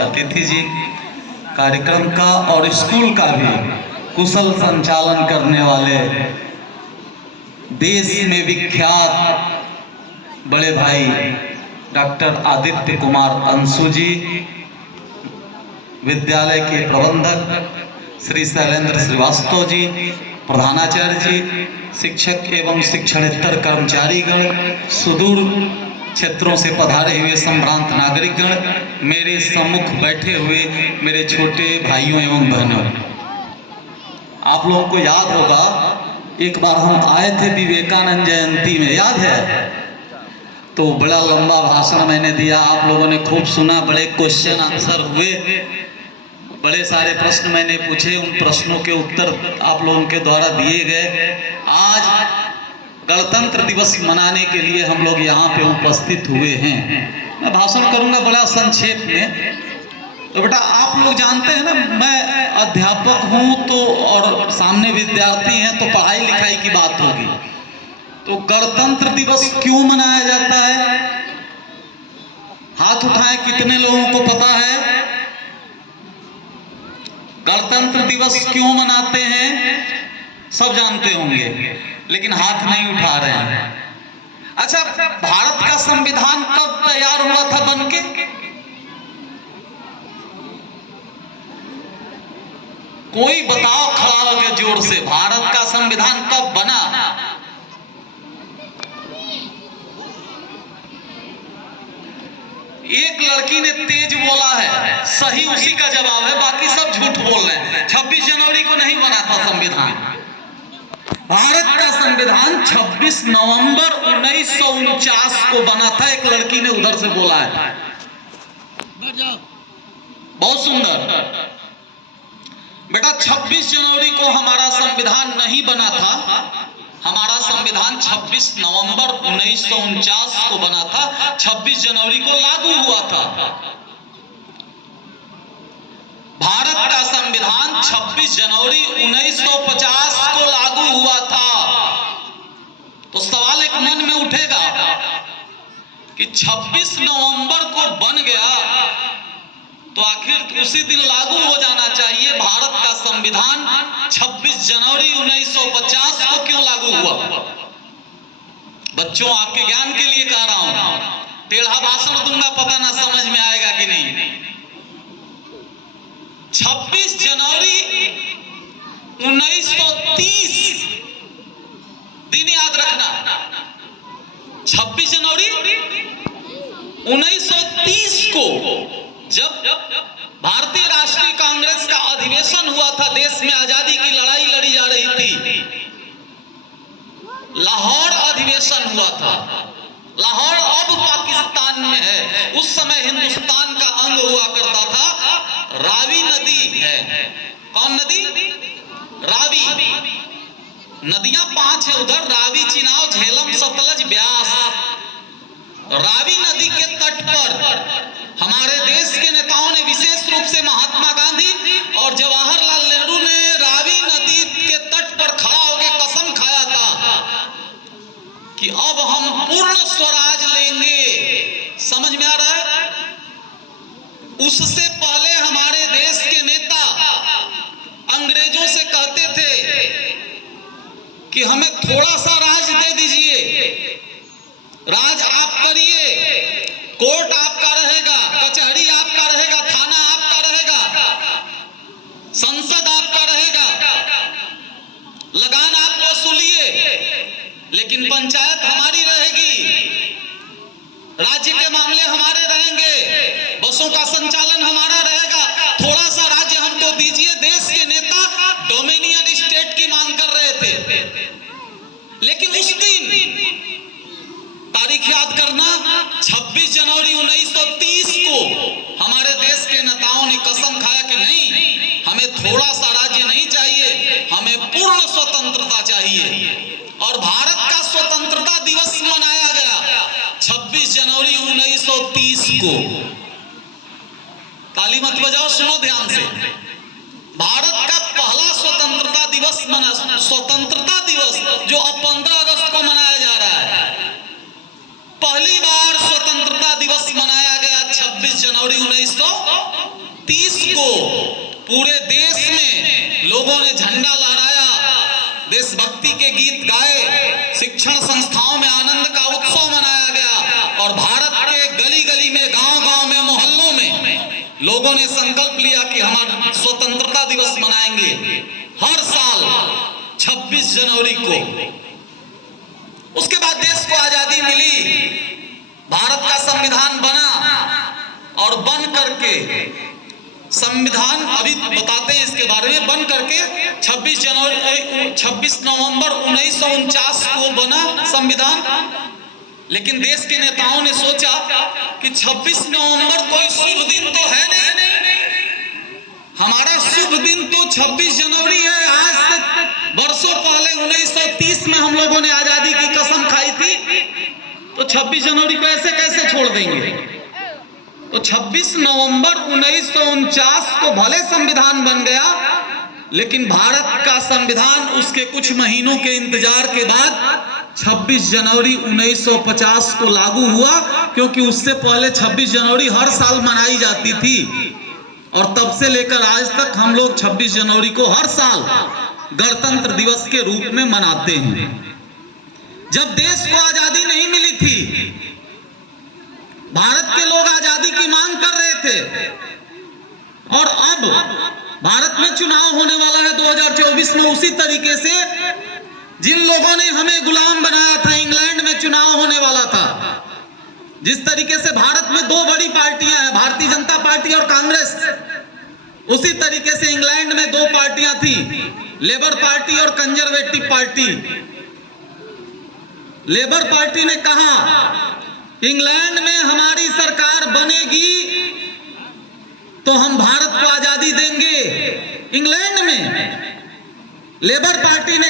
मुख्य अतिथि जी, कार्यक्रम का और स्कूल का भी कुशल संचालन करने वाले देश में विख्यात बड़े भाई डॉक्टर आदित्य कुमार अंशु जी, विद्यालय के प्रबंधक श्री शैलेंद्र श्रीवास्तव जी, प्रधानाचार्य जी, शिक्षक एवं शिक्षणेतर कर्मचारीगण, सुदूर क्षेत्रों से पधारे हुए संभ्रांत नागरिकगण, मेरे सम्मुख बैठे हुए मेरे छोटे भाइयों एवं बहनों, आप लोगों को याद होगा एक बार हम आए थे विवेकानंद जयंती में, याद है? तो बड़ा लंबा भाषण मैंने दिया, आप लोगों ने खूब सुना, बड़े क्वेश्चन आंसर हुए, बड़े सारे प्रश्न मैंने पूछे, उन प्रश्नों के उत्तर आप लोगों के द्वारा दिए गए। आज गणतंत्र दिवस मनाने के लिए हम लोग यहाँ पे उपस्थित हुए हैं। मैं भाषण करूँगा बड़ा संक्षेप में। तो बेटा आप लोग जानते हैं ना, मैं अध्यापक हूँ तो और सामने विद्यार्थी हैं तो पढ़ाई लिखाई की बात होगी। तो गणतंत्र दिवस क्यों मनाया जाता है? हाथ उठाएं, कितने लोगों को पता है गणतंत्र दिवस क्यों मनाते हैं? सब जानते होंगे, लेकिन हाथ नहीं उठा रहे हैं। अच्छा, भारत का संविधान कब तैयार हुआ था बनके? कोई बताओ खड़ा होकर जोर से, भारत का संविधान कब बना? एक लड़की ने तेज बोला है, सही उसी का जवाब है, बाकी सब झूठ बोल रहे हैं। 26 जनवरी को नहीं बना था संविधान। भारत का संविधान 26 नवंबर 1949 को बना था। एक लड़की ने उधर से बोला है, बहुत सुंदर। बेटा 26 जनवरी को हमारा संविधान नहीं बना था, हमारा संविधान 26 नवंबर 1949 को बना था, 26 जनवरी को लागू हुआ था। भारत का संविधान 26 जनवरी 1950 को लागू हुआ था। तो सवाल एक मन में उठेगा कि 26 नवंबर को बन गया तो आखिर उसी दिन लागू हो जाना चाहिए। भारत का संविधान 26 जनवरी 1950 को क्यों लागू हुआ? बच्चों, आपके ज्ञान के लिए कह रहा हूं, टेढ़ा भाषण दूंगा, पता ना समझ में आएगा कि नहीं। 26 जनवरी 1930 दिन याद रखना, 26 जनवरी 1930 को जब भारतीय राष्ट्रीय कांग्रेस का अधिवेशन हुआ था, देश में आजादी की लड़ाई लड़ी जा रही थी, लाहौर अधिवेशन हुआ था। लाहौर अब पाकिस्तान में है, उस समय हिंदुस्तान का अंग हुआ करता था। रावी नदी है, कौन नदी? रावी। नदियां 5 है उधर, रावी, चिनाव, झेलम, सतलज, ब्यास। रावी नदी के तट पर हमारे देश के नेताओं ने, विशेष रूप से महात्मा गांधी और जवाहरलाल नेहरू ने रावी नदी के तट पर खड़ा होकर कसम खाया था कि अब हम पूर्ण स्वराज लेंगे। समझ में आ रहा है? उससे पहले हमारे देश के नेता अंग्रेजों से कहते थे कि हमें थोड़ा सा राज दे दीजिए, राज आप करिए, कोर्ट आपका रहेगा, कचहरी आपका रहेगा, थाना आपका रहेगा, संसद आपका रहेगा, लगान आप वसूलिए, लेकिन पंचायत हमारी रहेगी, राज्य के मामले हमारे रहेंगे, बसों का संचालन हमारा रहेगा, थोड़ा सा राज्य हमको दीजिए। देश के नेता डोमिनियन स्टेट की मांग कर रहे थे। लेकिन उस दिन, तारीख याद करना, 26 जनवरी 1930 को हमारे देश के नेताओं ने कसम खाया कि नहीं, हमें थोड़ा सा राज्य नहीं चाहिए, हमें पूर्ण स्वतंत्रता चाहिए। और भारत का स्वतंत्रता दिवस मनाया गया 26 जनवरी 1930 को। ताली मत बजाओ, सुनो ध्यान से। भारत का पहला स्वतंत्रता दिवस मना, स्वतंत्रता दिवस जो अब 15 अगस्त को मनाया जा रहा है, पहली बार स्वतंत्रता दिवस मनाया गया 26 जनवरी 1930 30 को पूरे देश में लोगों ने झंडा लहराया, देशभक्ति के गीत गाए, शिक्षण संस्थाओं में आनंद का उत्सव मनाया गया और भारत के गली गली में, गांव गांव में, मोहल्लों में लोगों ने संकल्प लिया कि हम स्वतंत्रता दिवस मनाएंगे हर साल 26 जनवरी को। उसके बाद देश को आजादी मिली, भारत का संविधान बना और बन करके संविधान, अभी बताते हैं इसके बारे में, बन करके 26 नवंबर 1949 को बना संविधान। लेकिन देश के नेताओं ने सोचा कि 26 नवंबर कोई शुभ दिन तो है नहीं, हमारा शुभ दिन तो 26 जनवरी है। आज से वर्षों पहले 1930 में हम लोगों ने आजादी की कसम खाई थी, तो 26 जनवरी को ऐसे कैसे छोड़ देंगे। तो 26 नवंबर 1949 को भले संविधान बन गया, लेकिन भारत का संविधान उसके कुछ महीनों के इंतजार के बाद 26 जनवरी 1950 को लागू हुआ, क्योंकि उससे पहले 26 जनवरी हर साल मनाई जाती थी और तब से लेकर आज तक हम लोग 26 जनवरी को हर साल गणतंत्र दिवस के रूप में मनाते हैं। जब देश को आजादी नहीं मिली थी, भारत के लोग आजादी की मांग कर रहे थे और अब भारत में चुनाव होने वाला है 2024 में। उसी तरीके से जिन लोगों ने हमें गुलाम बनाया था, इंग्लैंड में चुनाव होने वाला था, जिस तरीके से भारत में दो बड़ी पार्टियां हैं, भारतीय जनता पार्टी और कांग्रेस, उसी तरीके से इंग्लैंड में दो पार्टियां थी, लेबर पार्टी और कंजर्वेटिव पार्टी। लेबर पार्टी ने कहा इंग्लैंड में हमारी सरकार बनेगी तो हम भारत को आजादी देंगे। इंग्लैंड में लेबर पार्टी ने